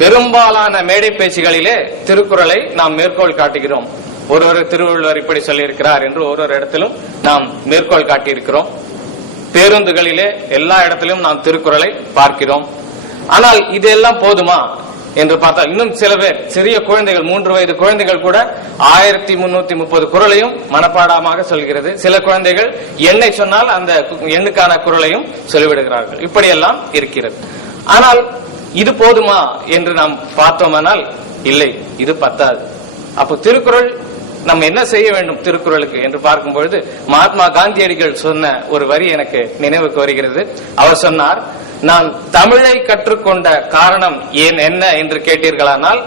பெரும்பாலான மேடை பேச்சுகளிலே திருக்குறளை நாம் மேற்கோள் காட்டுகிறோம். ஒரு திருவள்ளுவர் இப்படி சொல்லியிருக்கிறார் என்று ஒரு இடத்திலும் நாம் மேற்கோள் காட்டியிருக்கிறோம். பேருந்துகளிலே எல்லா இடத்திலும் நாம் திருக்குறளை பார்க்கிறோம். ஆனால் இதெல்லாம் போதுமா என்று பார்த்தால் இன்னும் சில பேர், சிறிய குழந்தைகள், 3 வயது குழந்தைகள் கூட 1330 குறளையும் மனப்பாடமாக சொல்கிறது. சில குழந்தைகள் எண்ணை சொன்னால் அந்த எண்ணுக்கான குறளையும் சொல்லிவிடுகிறார்கள். இப்படியெல்லாம் இருக்கிறது. ஆனால் இது போதுமா என்று நாம் பார்த்தோமானால் இல்லை, இது பத்தாது. அப்போ திருக்குறள் நம்ம என்ன செய்ய வேண்டும் திருக்குறளுக்கு என்று பார்க்கும் பொழுது மகாத்மா காந்தியடிகள் சொன்ன ஒரு வரி எனக்கு நினைவுக்கு வருகிறது. அவர் சொன்னார், நான் தமிழை கற்றுக்கொண்ட காரணம் ஏன் என்ன என்று கேட்டீர்களானால்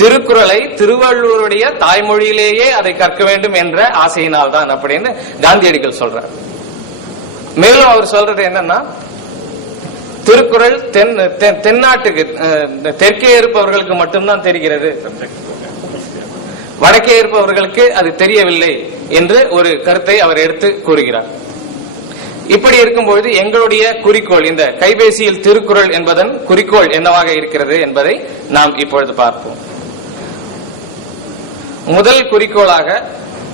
திருக்குறளை திருவள்ளுவருடைய தாய்மொழியிலேயே அதை கற்க வேண்டும் என்ற ஆசையினால் தான் அப்படின்னு காந்தியடிகள் சொல்றார். மேலும் அவர் சொல்றது என்னன்னா, திருக்குறள் தென்னாட்டுக்கு தெற்கே இருப்பவர்களுக்கு மட்டும்தான் தெரிகிறது, வடக்கே இருப்பவர்களுக்கு அது தெரியவில்லை என்று ஒரு கருத்தை அவர் எடுத்து கூறுகிறார். இப்படி இருக்கும்பொழுது எங்களுடைய குறிக்கோள், இந்த கைபேசியில் திருக்குறள் என்பதன் குறிக்கோள் என்னவாக இருக்கிறது என்பதை நாம் இப்பொழுது பார்ப்போம். முதல் குறிக்கோளாக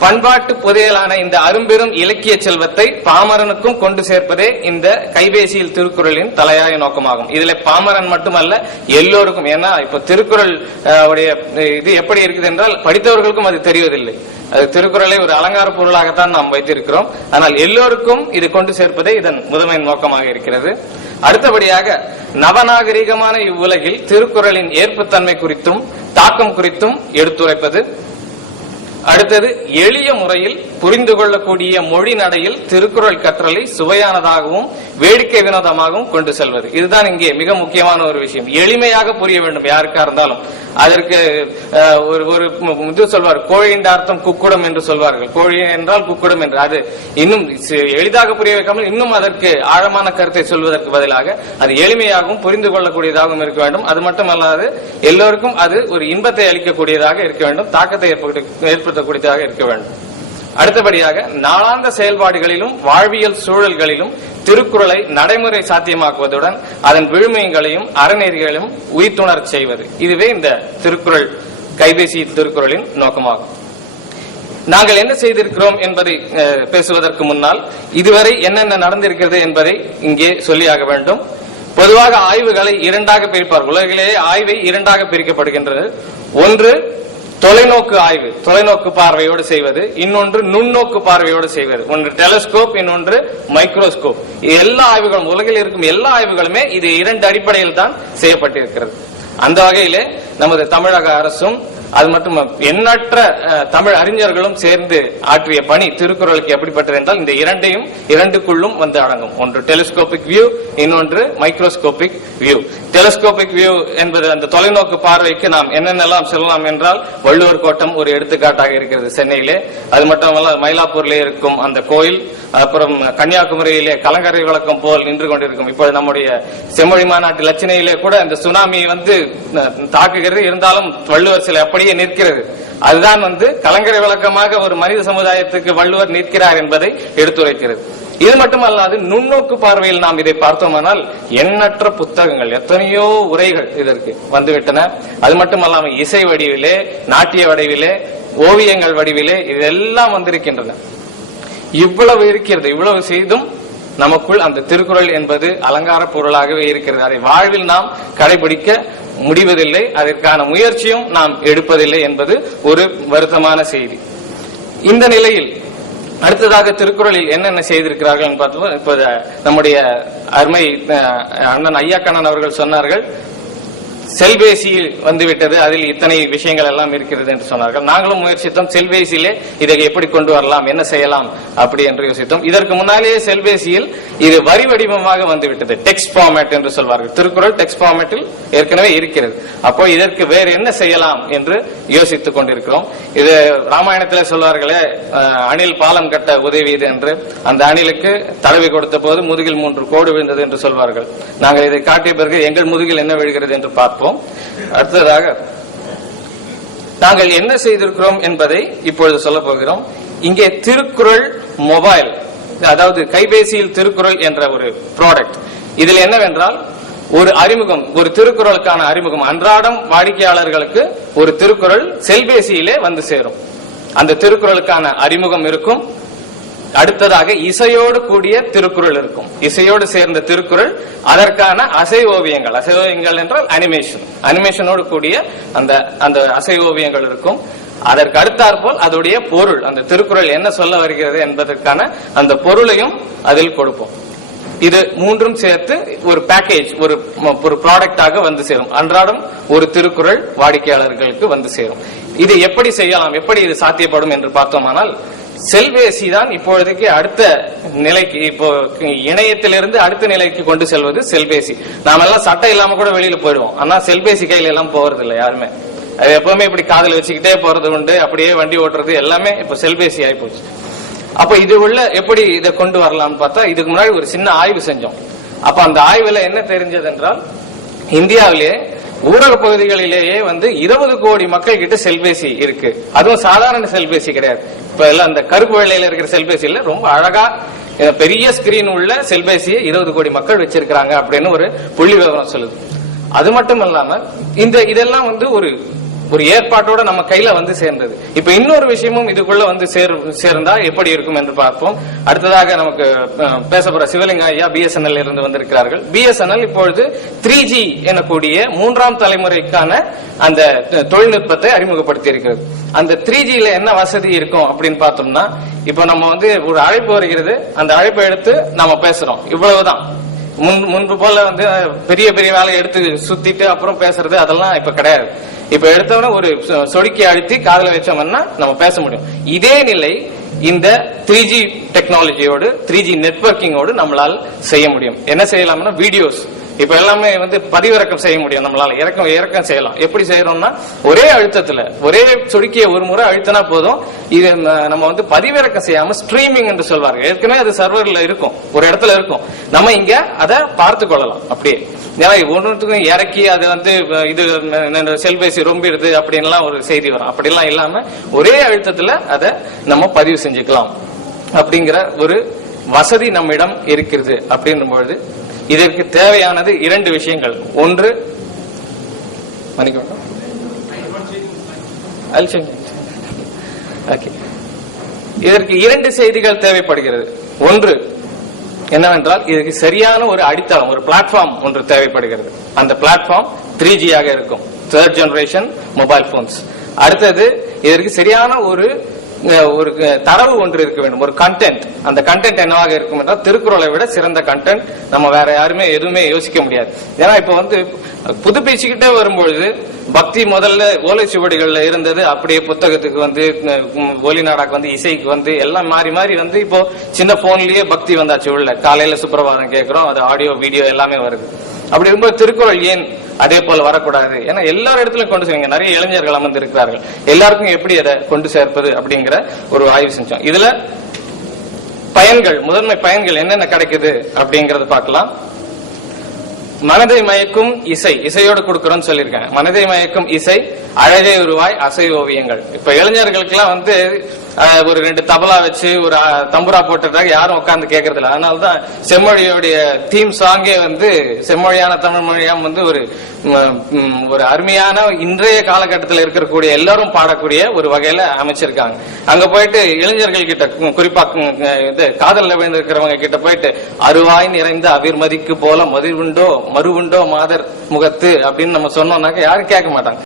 பண்பாட்டு புதையலான இந்த அரும்பெரும் இலக்கிய செல்வத்தை பாமரனுக்கும் கொண்டு சேர்ப்பதே இந்த கைபேசியில் திருக்குறளின் தலையாய நோக்கமாகும். இதுல பாமரன் மட்டுமல்ல, எல்லோருக்கும். ஏன்னா இப்ப திருக்குறள் இது எப்படி இருக்குது என்றால் படித்தவர்களுக்கும் அது தெரிவதில்லை. அது திருக்குறளை ஒரு அலங்கார பொருளாகத்தான் நாம் வைத்திருக்கிறோம். ஆனால் எல்லோருக்கும் இது கொண்டு சேர்ப்பதே இதன் முதன்மை நோக்கமாக இருக்கிறது. அடுத்தபடியாக நவநாகரிகமான இவ்வுலகில் திருக்குறளின் ஏற்புத்தன்மை குறித்தும் தாக்கம் குறித்தும் எடுத்துரைப்பது. அடுத்தது எளிய முறையில் புரிந்து கொள்ளக்கூடிய மொழி நடையில் திருக்குறள் கற்றலை சுவையானதாகவும் வேடிக்கை வினோதமாகவும் கொண்டு செல்வது. இதுதான் இங்கே மிக முக்கியமான ஒரு விஷயம். எளிமையாக புரிய வேண்டும் யாருக்கா இருந்தாலும். அதற்கு ஒரு இது சொல்வார், கோழியின் அர்த்தம் குக்குடம் என்று சொல்வார்கள். கோழி என்றால் குக்குடம் என்று. அது இன்னும் எளிதாக புரிய வைக்காமல் இன்னும் அதற்கு ஆழமான கருத்தை சொல்வதற்கு பதிலாக அது எளிமையாகவும் புரிந்து கொள்ளக்கூடியதாகவும் இருக்க வேண்டும். அது மட்டுமல்லாது எல்லோருக்கும் அது ஒரு இன்பத்தை அளிக்கக்கூடியதாக இருக்க வேண்டும், தாக்கத்தை ஏற்படுத்தக்கூடியதாக இருக்க வேண்டும். அடுத்தபடியாக நாளாந்த செயல்பாடுகளிலும் வாழ்வியல் சூழல்களிலும் திருக்குறளை நடைமுறை சாத்தியமாக்குவதுடன் அதன் விழுமியங்களையும் அறநெறிகளையும் உயிர்த்துணரச் செய்வது. இதுவே இந்த திருக்குறள் கைபேசி திருக்குறளின் நோக்கமாகும். நாங்கள் என்ன செய்திருக்கிறோம் என்பதை பேசுவதற்கு முன்னால் இதுவரை என்னென்ன நடந்திருக்கிறது என்பதை இங்கே சொல்லியாக வேண்டும். பொதுவாக ஆய்வுகளை 2ஆக பிரிப்பார்கள். உலகிலேயே ஆய்வை 2ஆக பிரிக்கப்படுகின்றது. ஒன்று தொலைநோக்கு ஆய்வு, தொலைநோக்கு பார்வையோடு செய்வது. இன்னொன்று நுண்ணோக்கு பார்வையோடு செய்வது. ஒன்று டெலஸ்கோப், இன்னொன்று மைக்ரோஸ்கோப். எல்லா ஆய்வுகளும், உலகில் இருக்கும் எல்லா ஆய்வுகளுமே இது 2 அடிப்படையில் தான் செய்யப்பட்டிருக்கிறது. அந்த வகையிலே நமது தமிழக அரசும் அது மட்டும் எண்ணற்ற தமிழ் அறிஞர்களும் சேர்ந்து ஆற்றிய பணி திருக்குறளுக்கு எப்படிப்பட்டது என்றால் இந்த இரண்டுக்குள்ளும் வந்து அடங்கும். ஒன்று டெலிஸ்கோபிக் வியூ, இன்னொன்று மைக்ரோஸ்கோபிக் வியூ. டெலிஸ்கோபிக் வியூ என்பது அந்த தொலைநோக்கு பார்வைக்கு நாம் என்னென்னலாம் சொல்லலாம் என்றால் வள்ளுவர் கோட்டம் ஒரு எடுத்துக்காட்டாக இருக்கிறது சென்னையிலே. அது மட்டுமல்ல மயிலாப்பூரிலே இருக்கும் அந்த கோயில், அப்புறம் கன்னியாகுமரியிலே கலங்கரை விளக்கம் போல் நின்று கொண்டிருக்கும். இப்போது நம்முடைய செம்மொழி மாநாட்டு லட்சணையிலே கூட இந்த சுனாமி வந்து தாக்குகிறது, இருந்தாலும் வள்ளுவர் சிலை அப்படியே நிற்கிறது. அதுதான் வந்து கலங்கரை விளக்கமாக ஒரு மனித சமுதாயத்துக்கு வள்ளுவர் நிற்கிறார் என்பதை எடுத்துரைக்கிறது. இது மட்டுமல்லாது நுண்ணோக்கு பார்வையில் நாம் இதை பார்த்தோமானால் எண்ணற்ற புத்தகங்கள், எத்தனையோ உரைகள் இதற்கு வந்துவிட்டன. அது மட்டுமல்லாமல் இசை வடிவிலே, நாட்டிய வடிவிலே, ஓவியங்கள் வடிவிலே இதெல்லாம் வந்திருக்கின்றன. இவ்வளவு இருக்கிறது. இவ்வளவு செய்தும் நமக்குள் அந்த திருக்குறள் என்பது அலங்கார பொருளாகவே இருக்கிறது. அதை வாழ்வில் நாம் கடைபிடிக்க முடிவதில்லை, அதற்கான முயற்சியும் நாம் எடுப்பதில்லை என்பது ஒரு வருத்தமான செய்தி. இந்த நிலையில் அடுத்ததாக திருக்குறளில் என்னென்ன செய்திருக்கிறார்கள் என்று பார்த்தோம். இப்போது நம்முடைய அருமை அண்ணன் ஐயாக்கண்ணன் அவர்கள் சொன்னார்கள், செல்பேசியில் வந்துவிட்டது, அதில் இத்தனை விஷயங்கள் எல்லாம் இருக்கிறது என்று சொன்னார்கள். நாங்களும் முயற்சித்தோம், செல்பேசியிலே இதை எப்படி கொண்டு வரலாம், என்ன செய்யலாம் அப்படி என்று யோசித்தோம். இதற்கு முன்னாலேயே செல்பேசியில் இது வரி வடிவமாக வந்துவிட்டது, டெக்ஸ்ட் ஃபார்மேட் என்று சொல்வார்கள். திருக்குறள் டெக்ஸ்ட் ஃபார்மேட்டில் ஏற்கனவே இருக்கிறது. அப்போ இதற்கு வேறு என்ன செய்யலாம் என்று யோசித்துக் கொண்டிருக்கிறோம். இது ராமாயணத்திலே சொல்வார்களே, அணில் பாலம் கட்ட உதவியது என்று. அந்த அணிலுக்கு தடவி கொடுத்த போது முதுகில் 3 கோடு விழுந்தது என்று சொல்வார்கள். நாங்கள் இதை காட்டிய பிறகு எங்கள் முதுகில் என்ன விழுகிறது என்று பார்ப்போம். அடுத்ததாக நாங்கள் என்ன செய்திருக்கிறோம் என்பதை இப்பொழுது சொல்ல போகிறோம். இங்கே திருக்குறள் மொபைல், அதாவது கைபேசியில் திருக்குறள் என்ற ஒரு ப்ராடக்ட். இதில் என்னவென்றால் ஒரு அறிமுகம், ஒரு திருக்குறளுக்கான அறிமுகம், அன்றாடம் வாடிக்கையாளர்களுக்கு ஒரு திருக்குறள் செல்பேசியிலே வந்து சேரும். அந்த திருக்குறளுக்கான அறிமுகம் இருக்கும். அடுத்ததாக இசையோடு கூடிய திருக்குறள் இருக்கும். இசையோடு சேர்ந்த திருக்குறள், அதற்கான அசை ஓவியங்கள், அசை ஓவியங்கள் என்றால் அனிமேஷனோடு கூடிய அந்த அசை ஓவியங்கள் இருக்கும். அதற்கு அடுத்தாற்போல் அதோடைய பொருள், அந்த திருக்குறள் என்ன சொல்ல வருகிறது என்பதற்கான அந்த பொருளையும் அதில் கொடுப்போம். இது மூன்றும் சேர்த்து ஒரு பேக்கேஜ், ஒரு ப்ராடக்டாக வந்து சேரும். அன்றாடம் ஒரு திருக்குறள் வாடிக்கையாளர்களுக்கு வந்து சேரும். இது எப்படி செய்யலாம், எப்படி இது சாத்தியப்படும் என்று பார்த்தோமானால், செல்பேசி தான் இப்பொழுதைக்கு அடுத்த நிலைக்கு, இப்போ இணையத்திலிருந்து அடுத்த நிலைக்கு கொண்டு செல்வது செல்பேசி. நாம எல்லாம் சட்டை இல்லாம கூட வெளியில போயிடுவோம். ஆனா செல்பேசி கையில எல்லாம் போறது இல்லை யாருமே. அது எப்பவுமே இப்படி காதல வச்சுக்கிட்டே போறது உண்டு. அப்படியே வண்டி ஓட்டுறது எல்லாமே இப்ப செல்பேசி ஆகி போச்சு. அப்ப இது உள்ள எப்படி இதை கொண்டு வரலாம்னு பார்த்தா, இதுக்கு முன்னாடி ஒரு சின்ன ஆய்வு செஞ்சோம். அப்ப அந்த ஆய்வுல என்ன தெரிஞ்சது என்றால், இந்தியாவிலேயே ஊரக பகுதிகளிலேயே 20 கோடி மக்கள் கிட்ட செல்பேசி இருக்கு. அதுவும் சாதாரண செல்பேசி கிடையாது. இப்ப எல்லாம் அந்த கருப்பு வெள்ளையில இருக்கிற செல்பேசி இல்ல, ரொம்ப அழகா பெரிய ஸ்கிரீன் உள்ள செல்பேசியை 20 கோடி மக்கள் வச்சிருக்காங்க அப்படின்னு ஒரு புள்ளி விவரம் சொல்லுது. அது மட்டும் இல்லாம இதெல்லாம் ஒரு ஏற்பாட்டோட நம்ம கையில வந்து சேர்ந்தது. இப்ப இன்னொரு விஷயமும் இதுக்குள்ள வந்து சேர்ந்தா எப்படி இருக்கும் என்று பார்ப்போம். அடுத்ததாக நமக்கு பேசப்படுற சிவலிங்க ஐயா BSNL இருந்து வந்திருக்கிறார்கள். BSNL இப்பொழுது 3G எனக்கூடிய 3ஆம் தலைமுறைக்கான அந்த தொழில்நுட்பத்தை அறிமுகப்படுத்தி இருக்கிறது. அந்த 3Gல என்ன வசதி இருக்கும் அப்படின்னு பார்த்தோம்னா, இப்ப நம்ம ஒரு அழைப்பு வருகிறது, அந்த அழைப்பை எடுத்து நம்ம பேசுறோம், இவ்வளவுதான். முன்பு போல பெரிய பெரிய வேலையை எடுத்து சுத்திட்டு அப்புறம் பேசுறது அதெல்லாம் இப்ப கிடையாது. இப்ப எடுத்தவன ஒரு சொடுக்கி அழுத்தி காதல வச்சோம்னா நம்ம பேச முடியும். இதே நிலை இந்த 3G டெக்னாலஜியோடு, 3G நெட்வொர்க்கிங்கோடு நம்மளால் செய்ய முடியும். என்ன செய்யலாம்னா, வீடியோஸ் இப்ப எல்லாமே பதிவிறக்கம் செய்ய முடியும். நம்மளால இறக்கம் செய்யலாம். எப்படி செய்யறோம்னா, ஒரே அழுத்தத்துல, ஒரே சொடுக்கிய ஒரு முறை அழுத்தினா போதும். இது நம்ம பதிவிறக்கம் செய்யாம ஸ்ட்ரீமிங் என்று சொல்வார்கள். ஏற்கனவே அது சர்வர்ல இருக்கும், ஒரு இடத்துல இருக்கும். நம்ம இங்க அதை பார்த்து கொள்ளலாம் அப்படியே. ஏன்னா ஒன்றுக்கும் இறக்கி அது இது செல்பேசி ரொம்பிடுது அப்படின்லாம் ஒரு செய்தி வரும். அப்படிலாம் இல்லாம ஒரே அழுத்தத்துல அதை நம்ம பதிவு செஞ்சுக்கலாம் அப்படிங்கிற ஒரு வசதி நம்மிடம் இருக்கிறது. அப்படின்னும் பொழுது இதற்கு தேவையானது 2 விஷயங்கள். ஒன்று, இதற்கு 2 செய்திகள் தேவைப்படுகிறது. ஒன்று என்னவென்றால், இதுக்கு சரியான ஒரு அடித்தளம், ஒரு பிளாட்ஃபார்ம் ஒன்று தேவைப்படுகிறது. அந்த பிளாட்ஃபார்ம் 3G ஆக இருக்கும், 3rd ஜெனரேஷன் மொபைல் போன்ஸ். அடுத்தது, இதற்கு சரியான ஒரு தரவு ஒன்று இருக்க வேண்டும், ஒரு கண்டென்ட். அந்த கண்டென்ட் என்னவாக இருக்கும் என்றால், திருக்குறளை விட சிறந்த கண்டென்ட் நம்ம வேற யாருமே எதுவுமே யோசிக்க முடியாது. ஏன்னா இப்ப புதுப்பிச்சுக்கிட்டே வரும்பொழுது, பக்தி முதல்ல ஓலைச்சுவடிகள்ல இருந்தது, அப்படியே புத்தகத்துக்கு ஒலி நாடாக்கு இசைக்கு எல்லாம் மாறி மாறி இப்போ சின்ன போன்லயே பக்தி வந்தாச்சு உள்ள. காலையில சுப்பிரபாதம் கேட்கிறோம், அது ஆடியோ வீடியோ எல்லாமே வருது. அப்படி இருக்கும்போது திருக்குறள் ஏன் அதே போல வரக்கூடாது? ஏன்னா எல்லா இடத்துலயும் கொண்டு சேர்ங்க. நிறைய இளைஞர்கள் இருக்கிறார்கள், எல்லாருக்கும் எப்படி அதை கொண்டு சேர்ப்பது அப்படிங்கிற ஒரு ஆய்வு செஞ்சோம். இதுல பயன்கள், முதன்மை பயன்கள் என்னென்ன கிடைக்குது அப்படிங்கறத பார்க்கலாம். மனதை மயக்கும் இசை, இசையோடு கொடுக்கறோம்னு சொல்லியிருக்காங்க. மனதை மயக்கும் இசை, அழகே உருவாய் அசை ஓவியங்கள். இப்ப இளைஞர்களுக்கு எல்லாம் ஒரு 2 தபலா வச்சு ஒரு தம்புரா போட்டுட்டாங்க, யாரும் உட்கார்ந்து கேட்கறது இல்லை. அதனாலதான் செம்மொழியோடைய தீம் சாங்கே செம்மொழியான தமிழ் மொழியாம் ஒரு அருமையான இன்றைய காலகட்டத்தில் இருக்கக்கூடிய எல்லாரும் பாடக்கூடிய ஒரு வகையில அமைச்சிருக்காங்க. அங்க போயிட்டு இளைஞர்கள் கிட்ட, குறிப்பா காதல்ல விழுந்திருக்கிறவங்க கிட்ட போயிட்டு, அருவாய் நிறைந்த அவிர்மதிக்கு போல மதிவுண்டோ மறுவுண்டோ மாதர் முகத்து அப்படின்னு நம்ம சொன்னோம்னாக்க யாரும் கேட்க மாட்டாங்க.